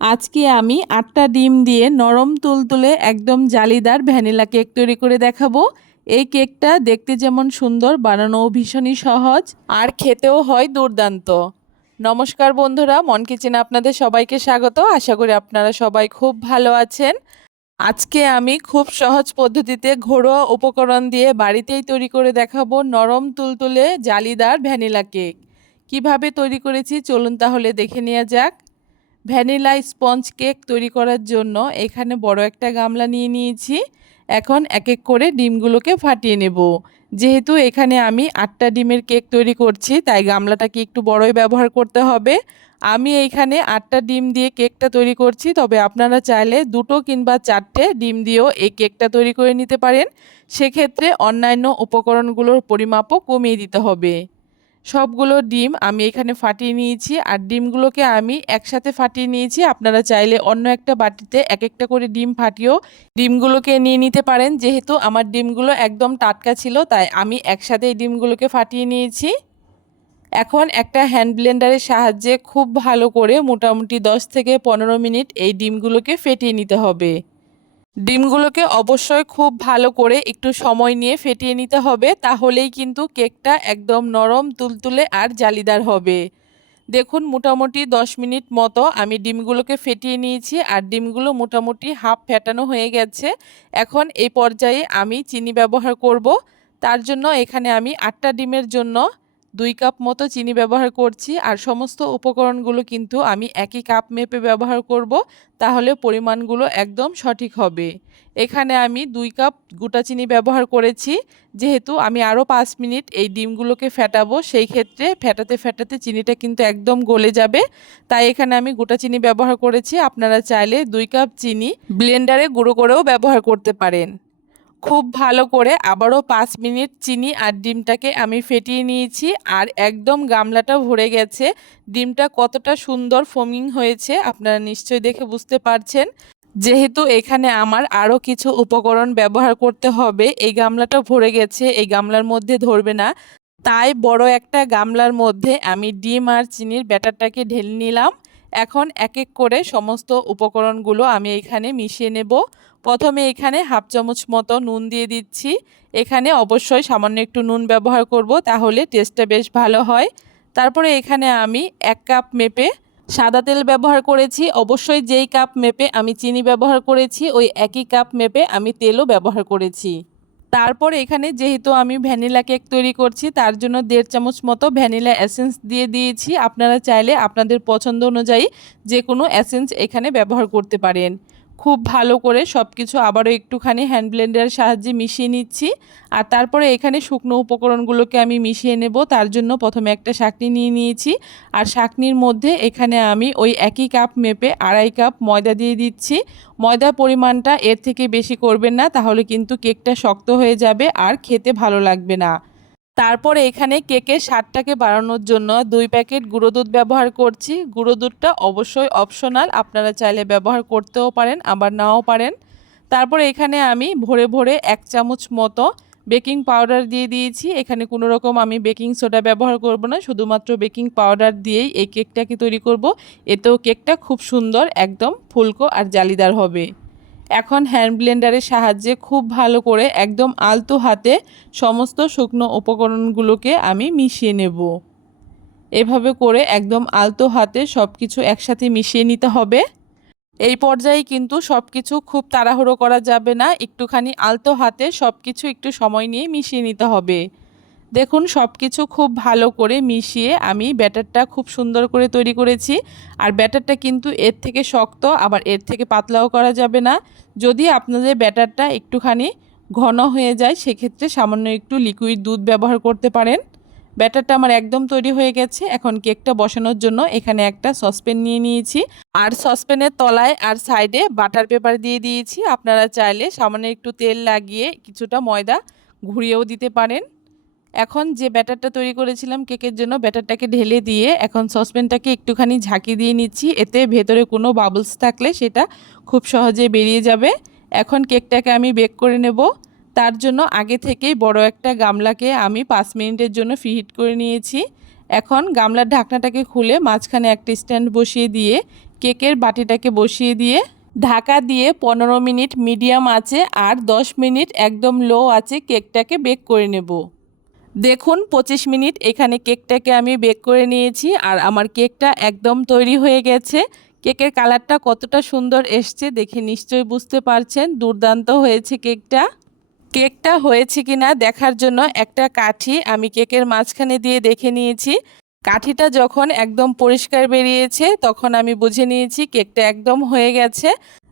আজকে আমি আটটা ডিম দিয়ে নরম তুলতুলে একদম জালিদার ভ্যানিলা কেক তৈরি করে দেখাবো। এই কেকটা দেখতে যেমন সুন্দর, বানানোও ভীষণই সহজ আর খেতেও হয় দুর্দান্ত। নমস্কার বন্ধুরা, মন কিচেনে আপনাদের সবাইকে স্বাগত। আশা করি আপনারা সবাই খুব ভালো আছেন। আজকে আমি খুব সহজ পদ্ধতিতে ঘরোয়া উপকরণ দিয়ে বাড়িতেই তৈরি করে দেখাবো নরম তুলতুলে জালিদার ভ্যানিলা কেক। কীভাবে তৈরি করেছি চলুন তাহলে দেখে নেওয়া যাক। ভ্যানিলা স্পঞ্জ কেক তৈরি করার জন্য এখানে বড় একটা গামলা নিয়ে নিয়েছি। এখন এক এক করে ডিমগুলোকে ফাটিয়ে নেব। যেহেতু এখানে আমি আটটা ডিমের কেক তৈরি করছি, তাই গামলাটাকে একটু বড়ই ব্যবহার করতে হবে। আমি এইখানে আটটা ডিম দিয়ে কেকটা তৈরি করছি, তবে আপনারা চাইলে দুটো কিংবা চারটে ডিম দিয়েও এই কেকটা তৈরি করে নিতে পারেন। সেক্ষেত্রে অন্যান্য উপকরণগুলোর পরিমাপও কমিয়ে দিতে হবে। সবগুলো ডিম আমি এখানে ফাটিয়ে নিয়েছি আর ডিমগুলোকে আমি একসাথে ফাটিয়ে নিয়েছি। আপনারা চাইলে অন্য একটা বাটিতে এক একটা করে ডিম ফাটিয়েও ডিমগুলোকে নিয়ে নিতে পারেন। যেহেতু আমার ডিমগুলো একদম টাটকা ছিল, তাই আমি একসাথে এই ডিমগুলোকে ফাটিয়ে নিয়েছি। এখন একটা হ্যান্ড ব্লেন্ডারের সাহায্যে খুব ভালো করে মোটামুটি 10 থেকে পনেরো মিনিট এই ডিমগুলোকে ফেটিয়ে নিতে হবে। ডিমগুলোকে অবশ্যই খুব ভালো করে একটু সময় নিয়ে ফেটিয়ে নিতে হবে, তাহলেই কিন্তু কেকটা একদম নরম, তুলতুলে আর জালিদার হবে। দেখুন, মোটামুটি 10 মিনিট মতো আমি ডিমগুলোকে ফেটিয়ে নিয়েছি আর ডিমগুলো মোটামুটি হাফ ফেটানো হয়ে গেছে। এখন এই পর্যায়ে আমি চিনি ব্যবহার করব। তার জন্য এখানে আমি আটটা ডিমের জন্য দুই কাপ মতো চিনি ব্যবহার করছি আর সমস্ত উপকরণগুলো কিন্তু আমি একই কাপ মেপে ব্যবহার করব, তাহলে পরিমাণগুলো একদম সঠিক হবে। এখানে আমি দুই কাপ গোটা চিনি ব্যবহার করেছি, যেহেতু আমি আরও পাঁচ মিনিট এই ডিমগুলোকে ফেটাবো, সেই ক্ষেত্রে ফেটাতে ফেটাতে চিনিটা কিন্তু একদম গলে যাবে। তাই এখানে আমি গোটা চিনি ব্যবহার করেছি, আপনারা চাইলে দুই কাপ চিনি ব্লেন্ডারে গুঁড়ো করেও ব্যবহার করতে পারেন। খুব ভালো করে আবারও পাঁচ মিনিট চিনি আর ডিমটাকে আমি ফেটিয়ে নিয়েছি আর একদম গামলাটা ভরে গেছে। ডিমটা কতটা সুন্দর ফোমিং হয়েছে আপনারা নিশ্চয়ই দেখে বুঝতে পারছেন। যেহেতু এখানে আমার আরও কিছু উপকরণ ব্যবহার করতে হবে, এই গামলাটা ভরে গেছে, এই গামলার মধ্যে ধরবে না। তাই বড় একটা গামলার মধ্যে আমি ডিম আর চিনির ব্যাটারটাকে ঢেলে নিলাম। এখন এক এক করে সমস্ত উপকরণগুলো আমি এখানে মিশিয়ে নেব। প্রথমে এখানে হাফ চামচ মতো নুন দিয়ে দিচ্ছি। এখানে অবশ্যই সামান্য একটু নুন ব্যবহার করব, তাহলে টেস্টটা বেশ ভালো হয়। তারপরে এখানে আমি এক কাপ মেপে সাদা তেল ব্যবহার করেছি। অবশ্যই যেই কাপ মেপে আমি চিনি ব্যবহার করেছি, ওই একই কাপ মেপে আমি তেলও ব্যবহার করেছি। তারপর এখানে যেহেতু আমি ভ্যানিলা কেক তৈরি করছি, তার জন্য দেড় চামচ মতো ভ্যানিলা এসেন্স দিয়ে দিয়েছি। আপনারা চাইলে আপনাদের পছন্দ অনুযায়ী যে কোনো এসেন্স এখানে ব্যবহার করতে পারেন। খুব ভালো করে সব কিছু আবারও একটুখানি হ্যান্ড ব্লেন্ডারের সাহায্যে মিশিয়ে নিচ্ছি। আর তারপরে এখানে শুকনো উপকরণগুলোকে আমি মিশিয়ে নেব। তার জন্য প্রথমে একটা শাকনি নিয়ে নিয়েছি। আর শাকনির মধ্যে এখানে আমি ওই একই কাপ মেপে আড়াই কাপ ময়দা দিয়ে দিচ্ছি। ময়দার পরিমাণটা এর থেকে বেশি করবেন না, তাহলে কিন্তু কেকটা শক্ত হয়ে যাবে আর খেতে ভালো লাগবে না। তারপরে এখানে কেকের স্বাদটাকে বাড়ানোর জন্য দুই প্যাকেট গুঁড়ো দুধ ব্যবহার করছি। গুঁড়ো দুধটা অবশ্যই অপশনাল আপনারা চাইলে ব্যবহার করতেও পারেন, আবার নাও পারেন। তারপরে এখানে আমি ভরে ভরে এক চামচ মতো বেকিং পাউডার দিয়ে দিয়েছি। এখানে কোনো রকম আমি বেকিং সোডা ব্যবহার করব না, শুধুমাত্র বেকিং পাউডার দিয়েই এই কেকটাকে তৈরি করব। এতেও কেকটা খুব সুন্দর, একদম ফুলকো আর জালিদার হবে। এখন হ্যান্ড ব্লেন্ডারের সাহায্যে খুব ভালো করে একদম আলতো হাতে সমস্ত শুকনো উপকরণগুলোকে আমি মিশিয়ে নেব। এভাবে করে একদম আলতো হাতে সব কিছু একসাথে মিশিয়ে নিতে হবে। এই পর্যায়ে কিন্তু সব কিছু খুব তাড়াহুড়ো করা যাবে না। একটুখানি আলতো হাতে সব কিছু একটু সময় নিয়ে মিশিয়ে নিতে হবে। দেখুন সব কিছু খুব ভালো করে মিশিয়ে আমি ব্যাটারটা খুব সুন্দর করে তৈরি করেছি। আর ব্যাটারটা কিন্তু এর থেকে শক্ত, আবার এর থেকে পাতলাও করা যাবে না। যদি আপনাদের ব্যাটারটা একটুখানি ঘন হয়ে যায়, সেক্ষেত্রে সামান্য একটু লিকুইড দুধ ব্যবহার করতে পারেন। ব্যাটারটা আমার একদম তৈরি হয়ে গেছে। এখন কেকটা বসানোর জন্য এখানে একটা সসপ্যান নিয়ে নিয়েছি। আর সসপ্যানের তলায় আর সাইডে বাটার পেপার দিয়ে দিয়েছি। আপনারা চাইলে সামান্য একটু তেল লাগিয়ে কিছুটা ময়দা ঘুরিয়েও দিতে পারেন। এখন যে ব্যাটারটা তৈরি করেছিলাম কেকের জন্য, ব্যাটারটাকে ঢেলে দিয়ে এখন সসপ্যানটাকে একটুখানি ঝাঁকি দিয়ে নিচ্ছি। এতে ভেতরে কোনো বাবলস থাকলে সেটা খুব সহজে বেরিয়ে যাবে। এখন কেকটাকে আমি বেক করে নেব। তার জন্য আগে থেকেই বড় একটা গামলাকে আমি পাঁচ মিনিটের জন্য ফিহিট করে নিয়েছি। এখন গামলার ঢাকনাটাকে খুলে মাঝখানে একটা স্ট্যান্ড বসিয়ে দিয়ে, কেকের বাটিটাকে বসিয়ে দিয়ে, ঢাকা দিয়ে পনেরো মিনিট মিডিয়াম আছে আর দশ মিনিট একদম লো আছে, কেকটাকে বেক করে নেব। দেখুন, পঁচিশ মিনিট এখানে কেকটাকে আমি বেক করে নিয়েছি আর আমার কেকটা একদম তৈরি হয়ে গেছে। কেকের কালারটা কতটা সুন্দর এসছে দেখে নিশ্চয়ই বুঝতে পারছেন, দুর্দান্ত হয়েছে কেকটা। কেকটা হয়েছে কিনা দেখার জন্য একটা কাঠি আমি কেকের মাঝখানে দিয়ে দেখে নিয়েছি। কাঠিটা যখন একদম পরিষ্কার বেরিয়েছে তখন আমি বুঝে নিয়েছি কেকটা একদম হয়ে গেছে।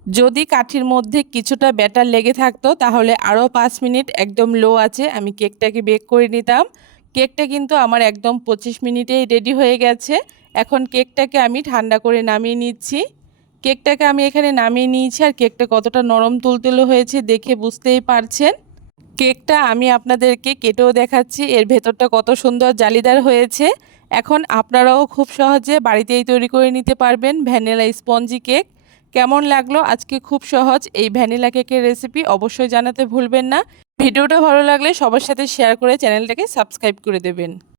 যদি কাঠির মধ্যে কিছুটা ব্যাটার লেগে থাকতো, তাহলে আরও পাঁচ মিনিট একদম লো আছে, আমি কেকটাকে বেক করে নিতাম। কেকটা কিন্তু আমার একদম পঁচিশ মিনিটেই রেডি হয়ে গেছে। এখন কেকটাকে আমি ঠান্ডা করে নামিয়ে নিচ্ছি। কেকটাকে আমি এখানে নামিয়ে নিয়েছি, আর কেকটা কতটা নরম তুলতুলো হয়েছে দেখে বুঝতেই পারছেন। কেকটা আমি আপনাদেরকে কেটেও দেখাচ্ছি, এর ভেতরটা কত সুন্দর জালিদার হয়েছে। এখন আপনারাও খুব সহজে বাড়িতেই তৈরি করে নিতে পারবেন ভ্যানিলা স্পঞ্জি কেক কেমন লাগল? আজকে খুব সহজ। এই ভ্যানিলা কেকের রেসিপি অবশ্যই জানাতে ভুলবেন না। ভিডিওটা ভালো লাগলে সবার সাথে শেয়ার করে চ্যানেলটাকে সাবস্ক্রাইব করে দেবেন।